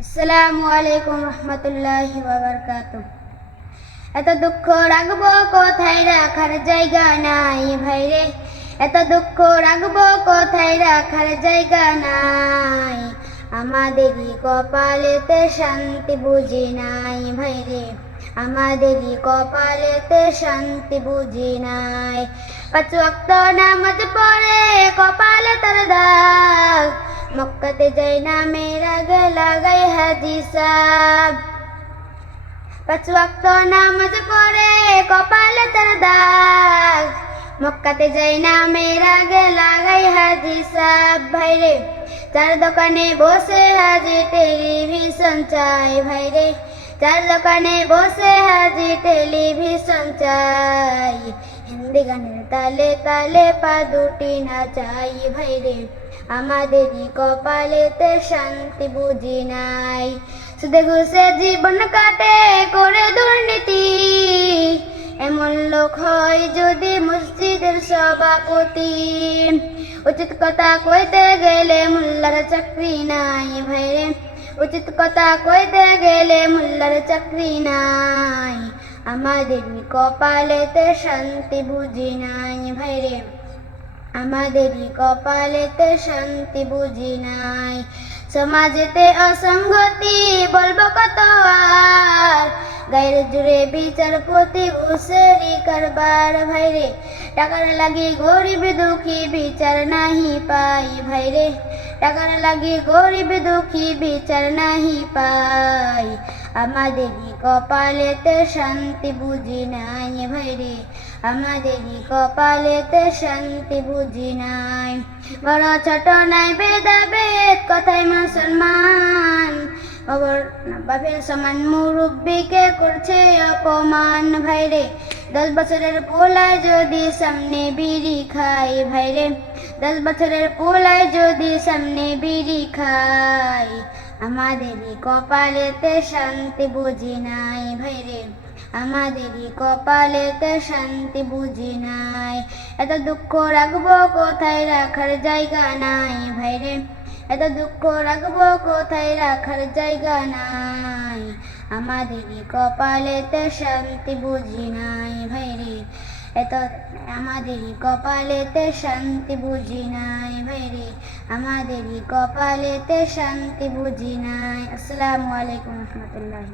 আসসালামু আলাইকুম রহমতুল্লাহি ওয়া বারাকাতুহু। এত দুঃখ রাখবো কোথায়, রাখার জায়গা নাই ভাইরে। এত দুঃখ রাখবো কোথায়, রাখার জায়গা নাই। আমাদেরই কপালেতে শান্তি বুঝি নাই ভাইরে। আমাদেরই কপালেতে শান্তি বুঝি নাই। 5 ওয়াক্ত নামাজ পড়ে কপালে তার দাগ, মক্কাতে যাই না মেরা লাগাই হাজি সাব। 5 ওয়াক্ত নামাজ পড়ে কপালে তার দাগ, মক্কাতে যাই না মেরা লাগাই হাজি সাব। ভাইরে চার দোকানে বসে হাজি টেলিভিশন চাই ভাইরে। চার দোকানে বসে হাজি টেলিভিশন চাই। হিন্দি গানের তালে তালে পা দুটি না চাই ভাইরে। আমাদেরই কপালেতে শান্তি বুঝি নাই। সুদে ঘুষে জীবন কাটে করে দুর্নীতি, এমন লোক হয় যদি মসজিদের সভাপতি। উচিত কথা কইতে গেলে মোল্লার চাকরি নাই ভাইরে। উচিত কথা কইতে গেলে মোল্লার চাকরি নাই। আমাদেরই কপালেতে শান্তি বুঝি নাই ভাইরে। আমাদেরই কপালেতে শান্তি বুঝি নাই। সমাজেতে অসংগতি বলবো কত আর, গায়ের জুড়ে বিচারপতি ঘুষেরি কারবার ভাইরে। টাকার লাগি গরিব দুঃখী বিচার নাহি পাই ভাইরে। টাকার লাগি গরিব দুঃখী বিচার নাহি পাই। আমাদেরই কপালেতে শান্তি বুঝি নাই ভাইরে। আমাদেরই কপালেতে শান্তি বুঝি নাই। বড় ছোট নাই ভেদাভেদ কথায় মুসলমান, বাপের সমান মুরব্বীকে করছে অপমান ভাইরে। 10 বছরের পোলায় যদি সামনে বিড়ি খাই ভাইরে। 10 বছরের পোলায় যদি সামনে বিড়ি খাই। আমাদেরই কপালেতে শান্তি বুঝি নাই ভাইরে। আমাদেরই কপালেতে শান্তি বুঝি নাই। এত দুঃখ রাখবো কোথায়, রাখার জায়গা নাই ভাইরে। এত দুঃখ রাখবো কোথায়, রাখার জায়গা নাই। আমাদেরই কপালেতে শান্তি বুঝি নাই ভাইরে। এত আমাদেরই কপালেতে শান্তি বুঝি নাই ভাইরে। আমাদেরই কপালেতে শান্তি বুঝি নাই। আসসালামু আলাইকুম রহমতুল্লাহ।